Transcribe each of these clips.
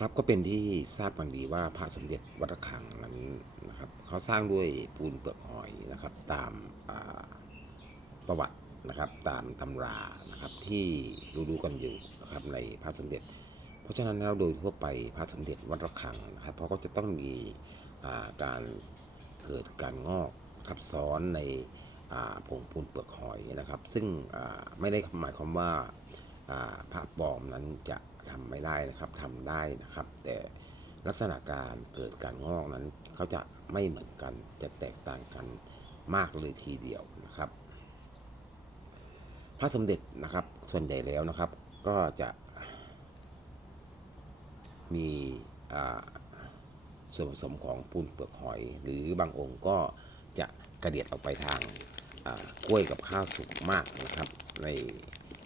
ครับก็เป็นที่ทราบกันดีว่าพระสมเด็จวัดระฆังนั้นนะครับเขาสร้างด้วยปูนเปลือกหอยนะครับ ตามาประวัตินะครับ ตามตำรานะครับที่รู้ๆกันอยู่นะครับในพระสมเด็จ เพราะฉะนั้นแล้วโดยทั่วไปพระสมเด็จวัดระฆังนะครับเพราะก็จะต้องมีาการเกิดการงอกทับซ้อนในผงปูนเปลือกหอยนะครับ ซึ่งไม่ได้หมายความว่าอ่าพระปลอมนั้นจะ ทำไม่ได้นะครับทำได้นะครับ แต่ลักษณะการเกิดการงอกนั้นเขาจะไม่เหมือนกันจะแตกต่างกันมากเลยทีเดียวนะครับ พระสมเด็จนะครับส่วนใหญ่แล้วนะครับ ก็จะมีส่วนผสมของปูนเปลือกหอย หรือบางองค์ก็จะกระเดียดออกไปทางกล้วยกับข้าวสุกมากนะครับ ใน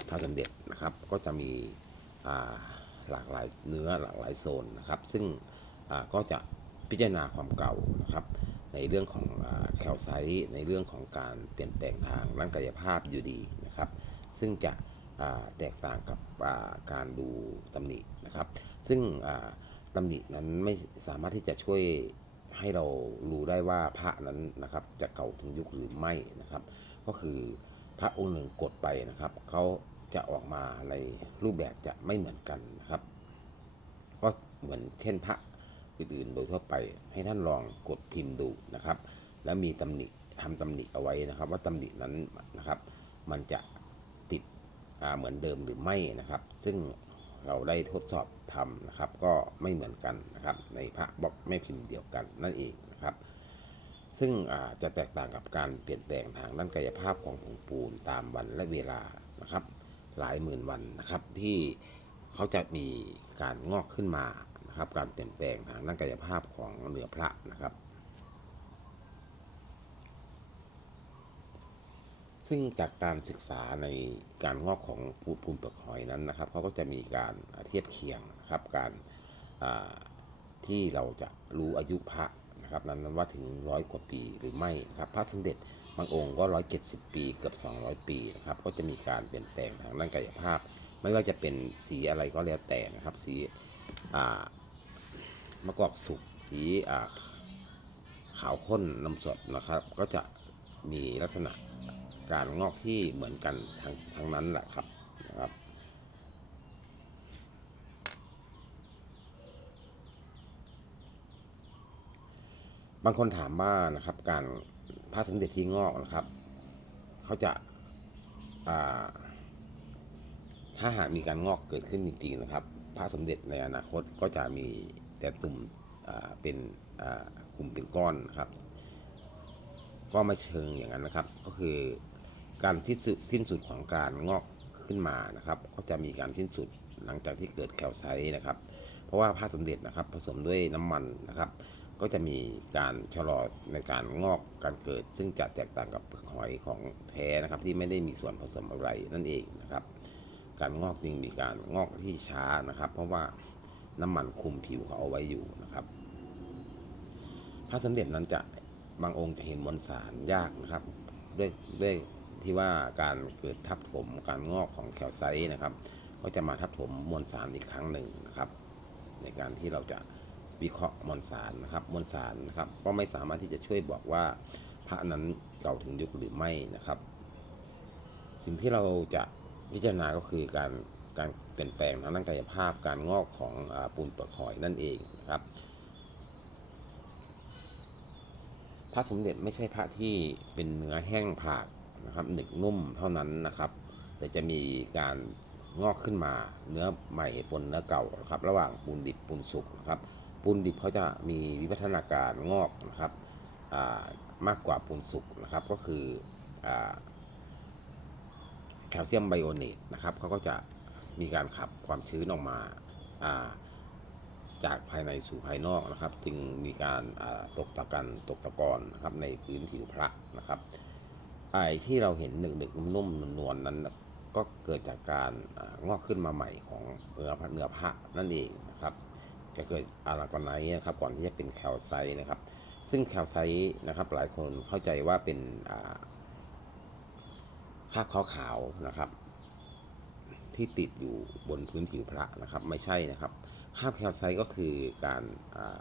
พระสมเด็จนะครับ ก็จะมี หลากหลายเนื้อหลากหลายโซนนะครับ ซึ่งก็จะพิจารณาความเก่านะครับ ในเรื่องของอาแคลไซต์ในเรื่องของการเปลี่ยนแปลงทางร่างกายภาพอยู่ดีนะครับ ซึ่งจะแตกต่างกับการดูตำหนินะครับ ซึ่งตำหนินั้นไม่สามารถที่จะช่วยให้เรารู้ได้ว่าพระนั้นนะครับจะเก่าถึงยุคหรือไม่นะครับ ก็คือพระองค์หนึ่งกดไปนะครับเขา จะออกมาในรูปแบบจะไม่เหมือนกันนะครับ ก็เหมือนเช่นพระอื่นๆโดยทั่วไปให้ท่านลองกดพิมพ์ดูนะครับ แล้วมีตำหนิทำตำหนิเอาไว้นะครับ ว่าตำหนินั้นนะครับ มันจะติดเหมือนเดิมหรือไม่นะครับ ซึ่งเราได้ทดสอบทำนะครับ ก็ไม่เหมือนกันนะครับ ในพระบล็อกไม่พิมพ์เดียวกันนั่นเองนะครับ ซึ่งจะแตกต่างกับการเปลี่ยนแปลงทางด้านกายภาพของผงปูนตามวันและเวลานะครับ หลายหมื่นวันนะครับ ที่เขาจะมีการงอกขึ้นมานะครับ การเปลี่ยนแปลงทางด้านกายภาพของเนื้อพระนะครับ ซึ่งจากการศึกษาในการงอกของปูปูนเปลือกหอยนั้นนะครับเขาก็จะมีการเทียบเคียงนะครับการที่เราจะรู้อายุพระนะครับนั้นว่าถึงร้อยกว่าปีหรือไม่นะครับพระสมเด็จางองค์ก็ 170 ปีเกือบ200 ปีนะครับก็จะมีการเปลี่ยนแปลงทางด้านกายภาพ ไม่ว่าจะเป็นสีอะไรก็แล้วแต่นะครับ สีอ่ามะกอกสุกสีอ่าขาวข้นน้ำสดนะครับ ก็จะมีลักษณะการงอกที่เหมือนกันทั้งทั้งนั้นแหละครับนะครับบางคนถามว่านะครับการ พระสมเด็จที่งอกนะครับ เขาจะาถ้าหากมีการงอกเกิดขึ้นจริงๆนะครับ พระสมเด็จในอนาคตก็จะมีแต่ตุ่มเป็นกลุ่มเป็นก้อนนะครับ ก็ไม่เชิงอย่างนั้นนะครับ ก็คือการที่สิ้นสุดของการงอกขึ้นมานะครับ ก็จะมีการสิ้นสุดหลังจากที่เกิดแคลไซต์นะครับ เพราะว่าผ้าสมเด็จนะครับ ผสมด้วยน้ำมันนะครับ ก็จะมีการชะลอในการงอกการเกิด ซึ่งจะแตกต่างกับเปลือกหอยของแท้นะครับที่ไม่ได้มีส่วนผสมอะไรนั่นเองนะครับ การงอกจึงมีการงอกที่ช้านะครับ เพราะว่าน้ำมันคุมผิวเขาเอาไว้อยู่นะครับ พระสมเด็จนั้นจะบางองค์จะเห็นมวลสารยากนะครับ ด้วยด้วยที่ว่าการเกิดทับถมการงอกของแคลไซต์นะครับ ก็จะมาทับถมมวลสารอีกครั้งหนึ่งนะครับ ในการที่เราจะ วิเคราะห์มวลสารนะครับมวลสารนะครับก็ไม่สามารถที่จะช่วยบอกว่าพระนั้นเก่าถึงยุคหรือไม่นะครับ สิ่งที่เราจะพิจารณาก็คือการการเปลี่ยนแปลงทางด้านกายภาพการงอกของอปูนเปลือกหอยนั่นเองนะครับพระสมเด็จไม่ใช่พระที่เป็นเนื้อแห้งผากนะครับหนึกนุ่มเท่านั้นนะครับ แต่จะมีการงอกขึ้นมาเนื้อใหม่ปนเนื้อเก่านะครับ ระหว่างปูนดิบปูนสุกนะครับ ปูนดิบเขาจะมีวิวัฒนาการงอกนะครับมากกว่าปูนสุกนะครับก็คืออแคลเซียมไบโอเนตนะครับเขาก็จะมีการขับความชื้นออกมาาจากภายในสู่ภายนอกนะครับ จึงมีการาตกตะกันตกตะกอนนะครับในพื้นผิวพระนะครับไอ้ที่เราเห็นหนึกหนึกนุ่มๆนวลๆนั้นก็เกิดจากการงอกขึ้นมาใหม่ของเนื้อพระเนื้อพระนั่นเอง จะเกิดอารากอนไนท์นะครับก่อนที่จะเป็นแคลไซต์นะครับ ซึ่งแคลไซต์นะครับหลายคนเข้าใจว่าเป็นคราบขาวๆนะครับ ที่ติดอยู่บนพื้นผิวพระนะครับ ไม่ใช่นะครับคราบแคลไซต์ก็คือการอา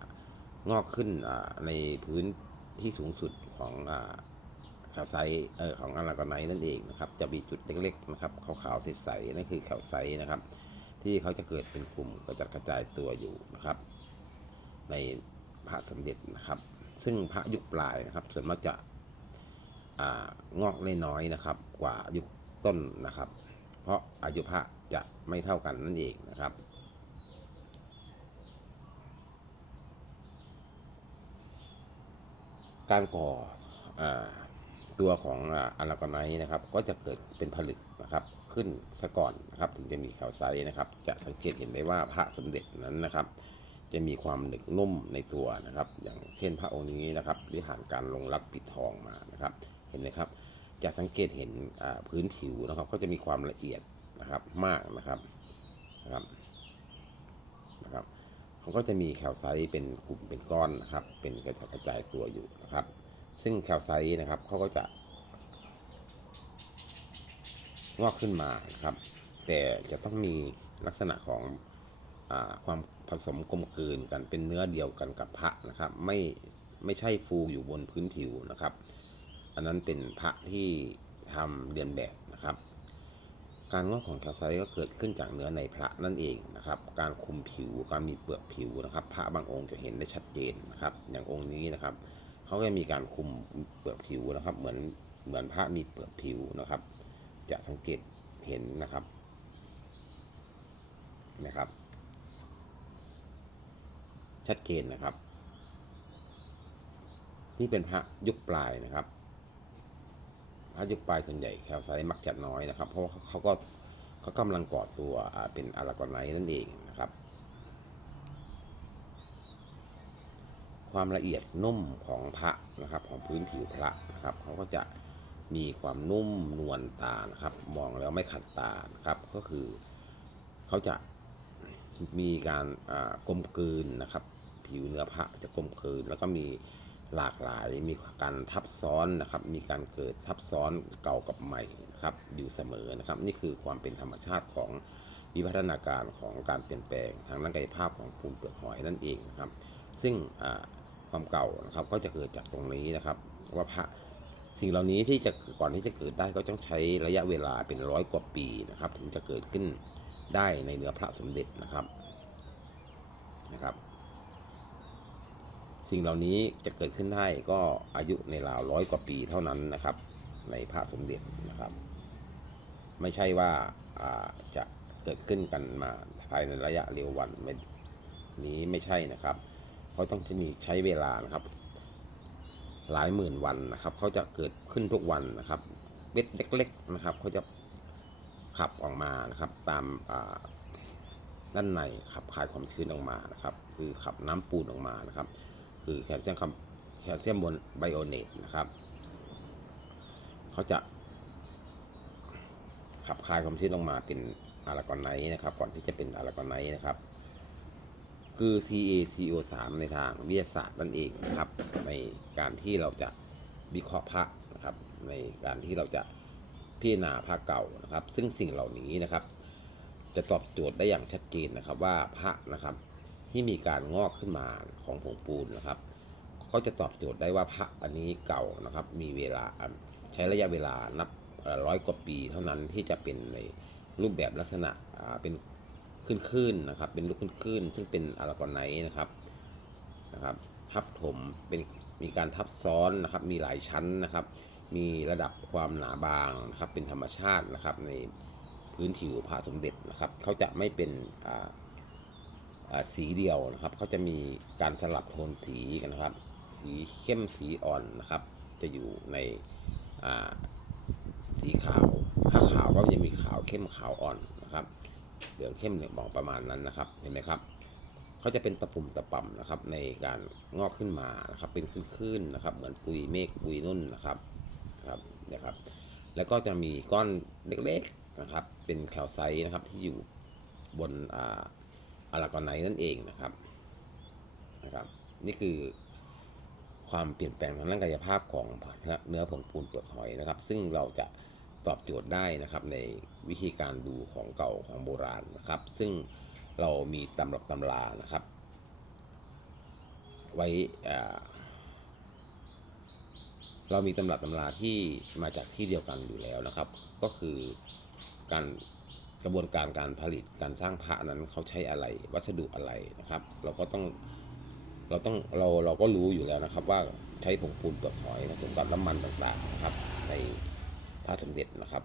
งอกขึ้นในพื้นที่สูงสุดของอแคลไซต์เออของอะลากอไนท์นั่นเองนะครับ จะมีจุดเล็กๆนะครับขาวๆใสๆนั่นคือแคลไซต์นะครับ ที่เขาจะเกิดเป็นกลุ่มกระจัดกระจายตัวอยู่นะครับ ในพระสมเด็จนะครับ ซึ่งพระยุคปลายนะครับ ส่วนมากจะองอกได้น้อยนะครับ กว่ายุคต้นนะครับ เพราะอายุพระจะไม่เท่ากันนั่นเองนะครับการก่ออ ตัวของอะลากอไนนะครับก็จะเกิดเป็นผลึกนะครับขึ้นซะก่อนนะครับถึงจะมีแคลไซต์นะครับ จะสังเกตเห็นได้ว่าพระสมเด็จนั้นนะครับ จะมีความหนึกนุ่มในตัวนะครับ อย่างเช่นพระองค์นี้นะครับที่ผ่านการลงรักปิดทองมานะครับ เห็นไหมครับ จะสังเกตเห็นพื้นผิวนะครับ ก็จะมีความละเอียดนะครับมากนะครับนะครับนะครับเขาก็จะมีแคลไซต์เป็นกลุ่มเป็นก้อนนะครับ เป็นกระจายกระจายตัวอยู่นะครับ ซึ่งแคลไซต์นะครับเขาก็จะงอกขึ้นมานะครับ แต่จะต้องมีลักษณะของอความผสมกลมกลืนกันเป็นเนื้อเดียวกันกับพระนะครับ ไม่ไม่ใช่ฟูอยู่บนพื้นผิวนะครับ อันนั้นเป็นพระที่ทำเรียนแบบนะครับ การงอกของแคลไซต์ก็เกิดขึ้นจากเนื้อในพระนั่นเองนะครับ การคุมผิวการมีเปลือกผิวนะครับ พระบางองค์จะเห็นได้ชัดเจนนะครับ อย่างองค์นี้นะครับ เขาก็มีการคุมเปลือกผิวนะครับ เหมือนเหมือนพระมีเปลือกผิวนะครับ จะสังเกตเห็นนะครับนะครับ ชัดเจนนะครับ นี่เป็นพระยุคปลายนะครับพระยุคปลายส่วนใหญ่แคลไซต์มักจะน้อยนะครับ เพราะเขาก็เขากำลังก่อตัวเป็นอะลากอไนนั่นเองนะ ความละเอียดนุ่มของพระนะครับ ของพื้นผิวพระนะครับเขาก็จะมีความนุ่มนวลตานะครับ มองแล้วไม่ขัดตานะครับ ก็คือเขาจะมีการอ่ากลมกลืนนะครับ ผิวเนื้อพระจะกลมกลืน แล้วก็มีหลากหลายมีการทับซ้อนนะครับ มีการเกิดทับซ้อนเก่ากับใหม่นะครับ อยู่เสมอนะครับ นี่คือความเป็นธรรมชาติของวิวัฒนาการของการเปลี่ยนแปลงทางร่างกายภาพของปูนเปลือกหอยนั่นเองนะครับ ซึ่งอ่า ความเก่านะครับ ก็จะเกิดจากตรงนี้นะครับ ว่าพระสิ่งเหล่านี้ที่จะก่อนที่จะเกิดได้ก็ต้องใช้ระยะเวลาเป็นร้อยกว่าปีนะครับ ถึงจะเกิดขึ้นได้ในเนื้อพระสมเด็จนะครับนะครับ สิ่งเหล่านี้จะเกิดขึ้นได้ก็อายุในราวร้อยกว่าปีเท่านั้นนะครับ ในพระสมเด็จนะครับ ไม่ใช่ว่าาจะเกิดขึ้นกันมาภายในระยะเร็ววันนี้ไม่ใช่นะครับ เขาต้องจะมีใช้เวลานะครับ หลายหมื่นวันนะครับเขาจะเกิดขึ้นทุกวันนะครับเม็ดเล็ก ๆนะครับเขาจะขับออกมานะครับ ตามด้านในขับคายความชื้นออกมานะครับ คือขับน้ำปูนออกมานะครับ คือแคลเซียมคแคลเซียมบนไบโอเนตนะครับเขาจะขับคายความชื้นออกมาเป็นอะลากอนไนท์นะครับ ก่อนที่จะเป็นอะลากอนไนท์นะครับ คือ CaCO3 ในทางวิทยาศาสตร์นั่นเองนะครับ ในการที่เราจะวิเคราะห์พระนะครับ ในการที่เราจะพิจารณาพระเก่านะครับ ซึ่งสิ่งเหล่านี้นะครับ จะตอบโจทย์ได้อย่างชัดเจนนะครับว่าพระนะครับที่มีการงอกขึ้นมาของผงปูนนะครับ ก็จะตอบโจทย์ได้ว่าพระอันนี้เก่านะครับ มีเวลาใช้ระยะเวลานับร้อยกว่าปีเท่านั้นที่จะเป็นในรูปแบบลักษณะเป็น ขึ้นๆนะครับ เป็นลูกขึ้นๆซึ่งเป็นอะลากอนไนท์นะครับนะครับ ทับถมเป็นมีการทับซ้อนนะครับ มีหลายชั้นนะครับ มีระดับความหนาบางนะครับ เป็นธรรมชาตินะครับ ในพื้นผิวพระสมเด็จนะครับ เขาจะไม่เป็นอ่าอ่าสีเดียวนะครับ เขาจะมีการสลับโทนสีกันนะครับ สีเข้มสีอ่อนนะครับ จะอยู่ในอ่าสีขาว ถ้าขาวก็จะมีขาวเข้มขาวอ่อนนะครับ เหลืองเข้มเหลืองบอกประมาณนั้นนะครับเห็นไหมครับเขาจะเป็นตะปุ่มตะป่ำนะครับในการงอกขึ้นมานะครับเป็นคลื่นๆนะครับ เหมือนปุยเมฆปุยนุ่นนะครับครับนะครับ แล้วก็จะมีก้อนเล็กๆนะครับ เป็นแคลไซต์นะครับที่อยู่บนอ่าอะลากอนไนท์นั่นเองนะครับนะครับ นี่คือความเปลี่ยนแปลงทางร่างกายภาพของเนื้อผงปูนเปลือกหอยนะครับ ซึ่งเราจะ ตอบโจทย์ได้นะครับในวิธีการดูของเก่าของโบราณนะครับ ซึ่งเรามีตำรับตำรานะครับ ไว้อ่าเรามีตำรับตำราที่มาจากที่เดียวกันอยู่แล้วนะครับ ก็คือการกระบวนการการผลิตการสร้างพระนั้นเขาใช้อะไรวัสดุอะไรนะครับ เราก็ต้องเราต้องเราเราก็รู้อยู่แล้วนะครับ ว่าใช้ผงปูนเปลือกหอยผสมกับน้ำมันต่างๆนะครับใน ระสมเด็จนะครับ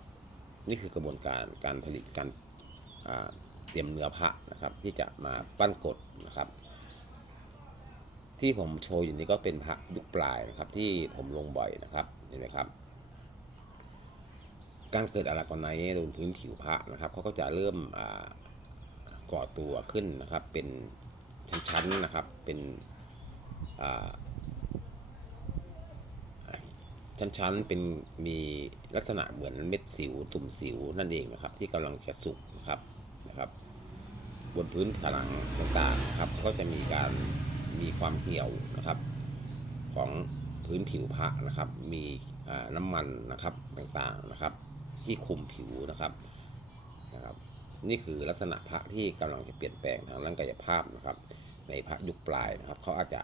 นี่คือกระบวนการการผลิตการเตรียมเนื้อพระนะครับ ที่จะมาปั้นกดนะครับ ที่ผมโชว์อยู่นี้ก็เป็นพระยุคปลายนะครับ ที่ผมลงบ่อยนะครับเห็นไหมครับ การเกิดอะลากอนไนบนพื้นผิวพระนะครับเขาก็จะเริ่มอ่าก่อตัวขึ้นนะครับ เป็นชั้นๆนะครับเป็นอ่า ชั้นๆ เป็นมีลักษณะเหมือนเม็ดสิวตุ่มสิวนั่นเองนะครับ ที่กำลังจะสุกนะครับนะครับ บนพื้นผนังต่างๆครับ ก็จะมีการมีความเหี่ยวนะครับ ของพื้นผิวพระนะครับ มีน้ำมันนะครับต่างๆนะครับ ที่คุมผิวนะครับนะครับ นี่คือลักษณะพระที่กำลังจะเปลี่ยนแปลงทางร่างกายภาพนะครับ ในพระยุคปลายนะครับเขาอาจจะ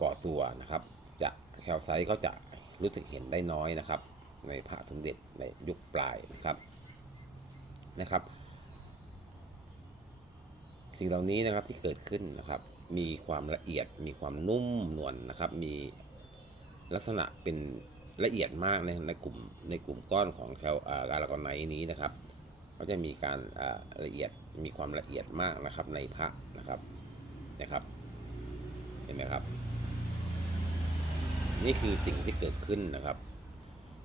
ก่อตัวนะครับ จะแคลไซต์ก็จะรู้สึกเห็นได้น้อยนะครับ ในพระสมเด็จในยุคปลายนะครับนะครับ สิ่งเหล่านี้นะครับที่เกิดขึ้นนะครับ มีความละเอียดมีความนุ่มนวลนะครับ มีลักษณะเป็นละเอียดมากในในกลุ่มในกลุ่มก้อนของแคลอาการากอนไนท์นี้นะครับก็จะมีการาละเอียดมีความละเอียดมากนะครับในพระนะครับนะครับ เห็นไหมครับ นี่คือสิ่งที่เกิดขึ้นนะครับ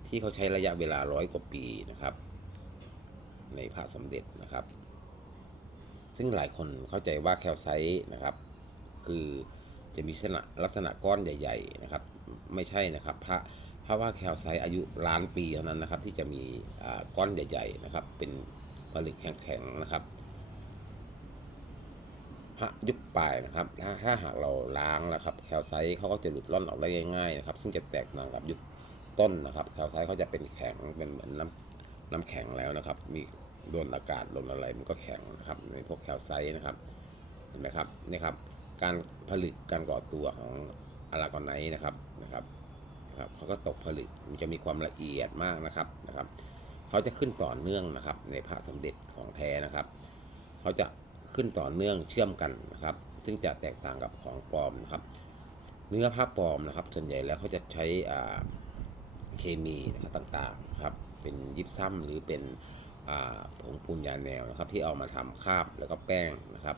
ที่เขาใช้ระยะเวลาร้อยกว่าปีนะครับ ในพระสมเด็จนะครับ ซึ่งหลายคนเข้าใจว่าแคลไซต์นะครับ คือจะมีลักษณะลักษณะก้อนใหญ่ ๆ นะครับ ไม่ใช่นะครับพระเพราะว่าแคลไซต์อายุล้านปีเท่านั้นนะครับ ที่จะมีก้อนใหญ่ ๆ นะครับ เป็นผลึกแข็งๆนะครับ ยุคปลายนะครับถ้าถ้าหากเราล้างแล้วครับแคลไซต์เขาก็จะหลุดล่อนออกได้ง่ายๆนะครับ ซึ่งจะแตกต่างกับยุคต้นนะครับแคลไซต์เขาจะเป็นแข็งเป็นเหมือนน้ำน้ำแข็งแล้วนะครับ มีโดนอากาศโดนอะไรมันก็แข็งนะครับในพวกแคลไซต์นะครับเห็นไหมครับนี่ครับการผลิตการก่อตัวของอะลากอนไนท์นะครับนะครับนะครับเขาก็ตกผลึกมันจะมีความละเอียดมากนะครับนะครับเขาจะขึ้นต่อเนื่องนะครับ ในพระสมเด็จของแท้นะครับเขาจะ ขึ้นต่อเนื่องเชื่อมกันนะครับ ซึ่งจะแตกต่างกับของปลอมนะครับ เนื้อผ้าปลอมนะครับ ส่วนใหญ่แล้วเขาจะใช้เคมีนะครับต่างๆนะครับเป็นยิปซัมหรือเป็นผงปูนยาแนวนะครับ ที่เอามาทำคาบแล้วก็แป้งนะครับ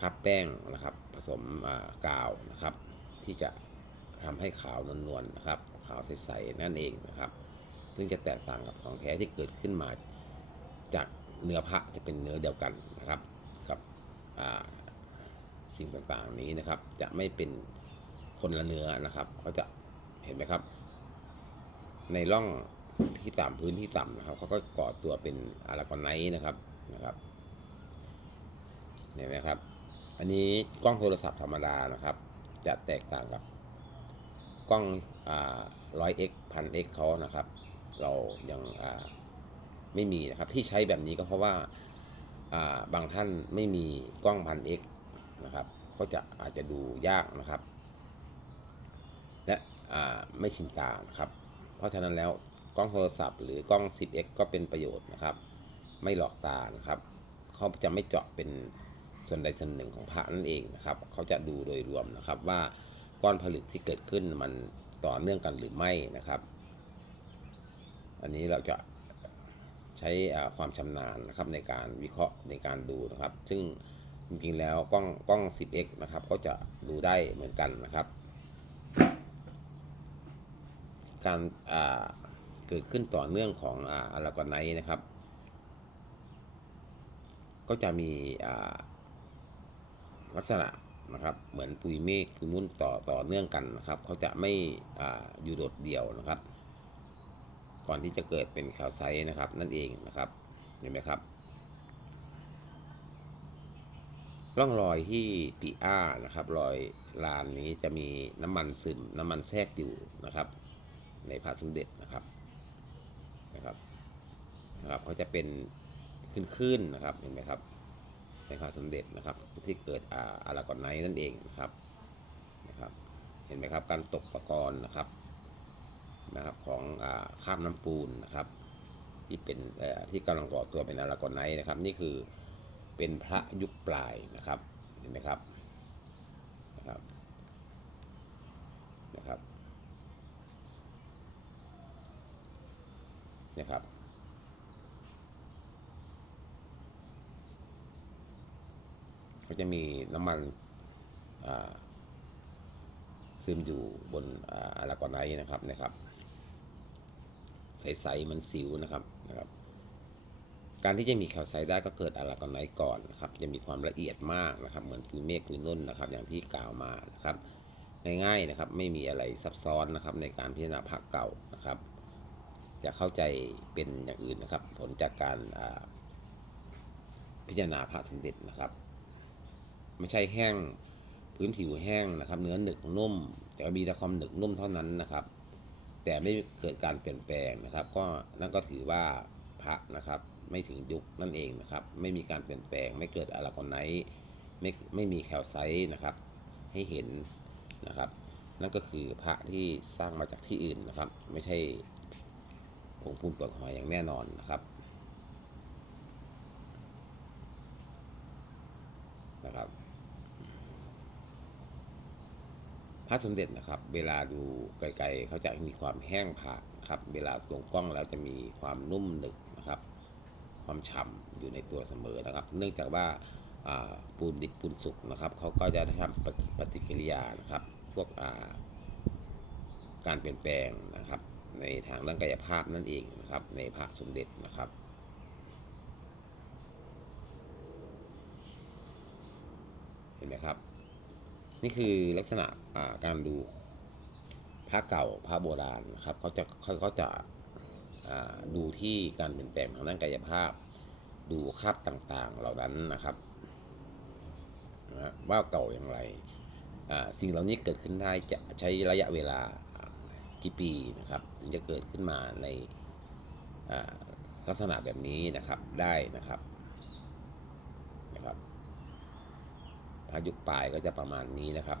คาบแป้งนะครับ ผสมกาวนะครับ ที่จะทำให้ขาวนวลๆนะครับ ขาวใสๆนั่นเองนะครับ ซึ่งจะแตกต่างกับของแท้ที่เกิดขึ้นมาจากเนื้อพระจะเป็นเนื้อเดียวกันนะครับกับอ่า สิ่งต่างๆนี้นะครับ จะไม่เป็นคนละเนื้อนะครับเขาจะเห็นไหมครับ ในร่องที่ต่ำพื้นที่ต่ำนะครับเขาก็ก่อตัวเป็นอะลากอนไนท์นะครับนะครับเห็นไหมครับ อันนี้กล้องโทรศัพท์ธรรมดานะครับ จะแตกต่างกับกล้องร้อยเอ็กพันเอ็กเขานะครับ เรายังไม่มีนะครับ ที่ใช้แบบนี้ก็เพราะว่า บางท่านไม่มีกล้องพันเอ็กนะครับ ก็จะอาจจะดูยากนะครับ และไม่ชินตานะครับ เพราะฉะนั้นแล้วกล้องโทรศัพท์หรือกล้อง 10x ก็เป็นประโยชน์นะครับ ไม่หลอกตานะครับ เขาจะไม่เจาะเป็นส่วนใดส่วนหนึ่งของพระนั่นเองนะครับ เขาจะดูโดยรวมนะครับว่าก้อนผลึกที่เกิดขึ้นมันต่อเนื่องกันหรือไม่นะครับ อันนี้เราจะ ใช้ความชำนาญนะครับในการวิเคราะห์ในการดูนะครับ ซึ่งจริงๆแล้วกล้องกล้อง 10x นะครับก็จะดูได้เหมือนกันนะครับ การเกิดขึ้นต่อเนื่องของอาอะลากอนไนนะครับ ก็จะมีลักษณะนะครับเหมือนปุยเมฆปุยมุ่นต่อต่อเนื่องกันนะครับ เขาจะไม่ออยู่โดดเดี่ยวนะครับ ก่อนที่จะเกิดเป็นแคลไซต์นะครับ นั่นเองนะครับเห็นไหมครับ ร่องรอยที่ปีอ้านะครับ รอยลานนี้จะมีน้ำมันซึมน้ำมันแทรกอยู่นะครับ ในพระสมเด็จนะครับนะครับนะครับเขาจะเป็นขึ้นๆนะครับเห็นไหมครับในพระสมเด็จนะครับ ที่เกิดอาอารากอนไนท์นั่นเองนะครับนะครับ เห็นไหมครับการตกตะกอนนะครับ นะครับของอาคราบน้ำปูนนะครับ ที่เป็นที่กำลังก่อตัวเป็นอารากอนไนท์นะครับ นี่คือเป็นพระยุคปลายนะครับเห็นไหมครับนะครับนะครับนะครับก็จะมีน้ำมันซึมอยู่บนอารากอนไนนะครับนะครับ ใสๆมันสิวนะครับนะครับ การที่จะมีแคลไซต์ได้ก็เกิดอารากอนไหนก่อนนะครับ จะมีความละเอียดมากนะครับ เหมือนปุยเมฆปุยนุ่นนะครับ อย่างที่กล่าวมานะครับ ง่ายๆนะครับ ไม่มีอะไรซับซ้อนนะครับ ในการพิจารณาพระเก่านะครับจะเข้าใจเป็นอย่างอื่นนะครับ ผลจากการพิจารณาพระสมเด็จนะครับ ไม่ใช่แห้งพื้นผิวแห้งนะครับ เนื้อหนึกนุ่ม แต่มีแต่ความหนึกนุ่มเท่านั้นนะครับ แต่ไม่เกิดการเปลี่ยนแปลงนะครับ ก็นั่นก็ถือว่าพระนะครับ ไม่ถึงยุคนั่นเองนะครับ ไม่มีการเปลี่ยนแปลง ไม่เกิดอะลากอนไนท์ไม่ไม่มีแคลไซต์นะครับ ให้เห็นนะครับ นั่นก็คือพระที่สร้างมาจากที่อื่นนะครับ ไม่ใช่องค์ปูนเปลือกหอยอย่างแน่นอนนะครับ พ ระสมเด็จนะครับ เวลาดูไกลๆเขาจะมีความแห้งผากครับ เวลาลงกล้องแล้วจะมีความนุ่มหนึบนะครับ ความฉ่ำอยู่ในตัวเสมอนะครับ เนื่องจากว่าปูนดิบปูนสุกนะครับเขาก็จะทำปฏิปฏิกิริยานะครับ พวกาการเปลี่ยนแปลงนะครับ ในทางด้านกายภาพนั่นเองนะครับ ในพระสมเด็จนะครับเห็นไหมครับ นี่คือลักษณะการดูพระเก่าพระโบราณนะครับเขาจะเขาก็จะดูที่การเปลี่ยนแปลงทางด้านกายภาพ ดูคราบต่างๆเหล่านั้นนะครับนะว่าเก่าอย่างไร สิ่งเหล่านี้เกิดขึ้นได้จะใช้ระยะเวลากี่ปีนะครับถึงจะเกิดขึ้นมาในลักษณะแบบนี้นะครับได้นะครับ พายุคปลายก็จะประมาณนี้นะครับ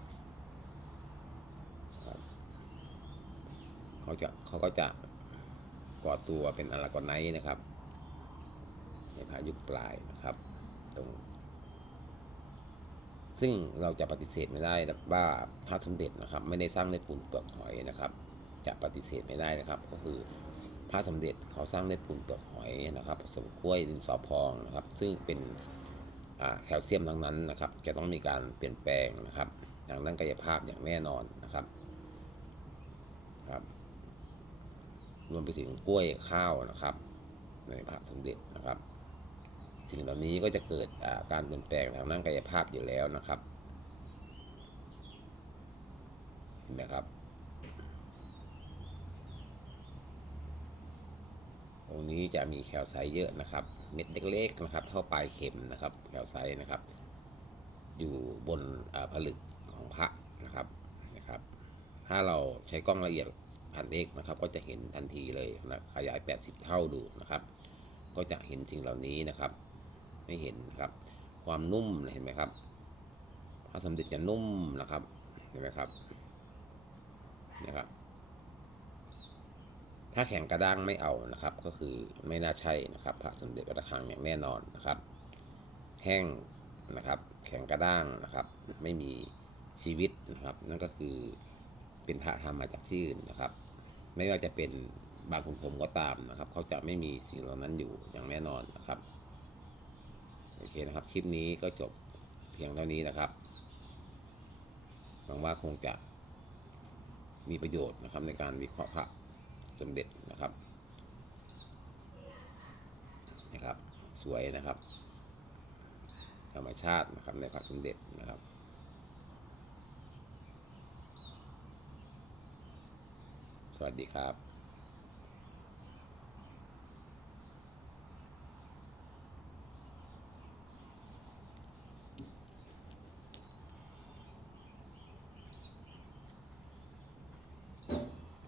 เขาจะเขาก็จะก่อตัวเป็นอารากอนไนท์นะครับ ในพายุปลายนะครับ ตรง ซึ่งเราจะปฏิเสธไม่ได้ว่าพระสมเด็จนะครับ ไม่ได้สร้างด้วยปูนเปลือกหอยนะครับ จะปฏิเสธไม่ได้นะครับ ก็คือพระสมเด็จเขาสร้างด้วยปูนเปลือกหอยนะครับผสมกล้วยดินสอพองนะครับ ซึ่งเป็น แคลเซียมทั้งนั้นนะครับ จะต้องมีการเปลี่ยนแปลงนะครับทางด้านกายภาพอย่างแน่นอนนะครับครับรวมไปถึงกล้วยข้าวนะครับ ในพระสมเด็จนะครับ สิ่งเหล่านี้ก็จะเกิดการเปลี่ยนแปลงทางด้านกายภาพอยู่แล้วนะครับเห็นไหมครับตรงนี้จะมีแคลไซต์เยอะนะครับ เม็ดเล็กๆนะครับ เท่าปลายเข็มนะครับแคลไซต์นะครับ อยู่บนผลึกของพระนะครับนะครับ ถ้าเราใช้กล้องละเอียดพันเอกนะครับ ก็จะเห็นทันทีเลยนะขยาย 80 เท่าดูนะครับ ก็จะเห็นสิ่งเหล่านี้นะครับให้เห็นครับ ความนุ่มเห็นไหมครับพระสมเด็จจะนุ่มนะครับเห็นไหมครับนะครับ ถ้าแข็งกระด้างไม่เอานะครับ ก็คือไม่น่าใช่นะครับ พระสมเด็จวัดระฆังอย่างแน่นอนนะครับ แห้งนะครับ แข็งกระด้างนะครับ ไม่มีชีวิตนะครับ นั่นก็คือเป็นพระทำมาจากที่อื่นนะครับ ไม่ว่าจะเป็นบางคุณผมก็ตามนะครับ เขาจะไม่มีสิ่งเหล่านั้นอยู่อย่างแน่นอนนะครับโอเคนะครับคลิปนี้ก็จบเพียงเท่านี้นะครับหวังว่าคงจะมีประโยชน์นะครับในการวิเคราะห์พระ สมเด็จนะครับนะครับ สวยนะครับ ธรรมชาตินะครับในพระสมเด็จนะครับสวัสดีครับ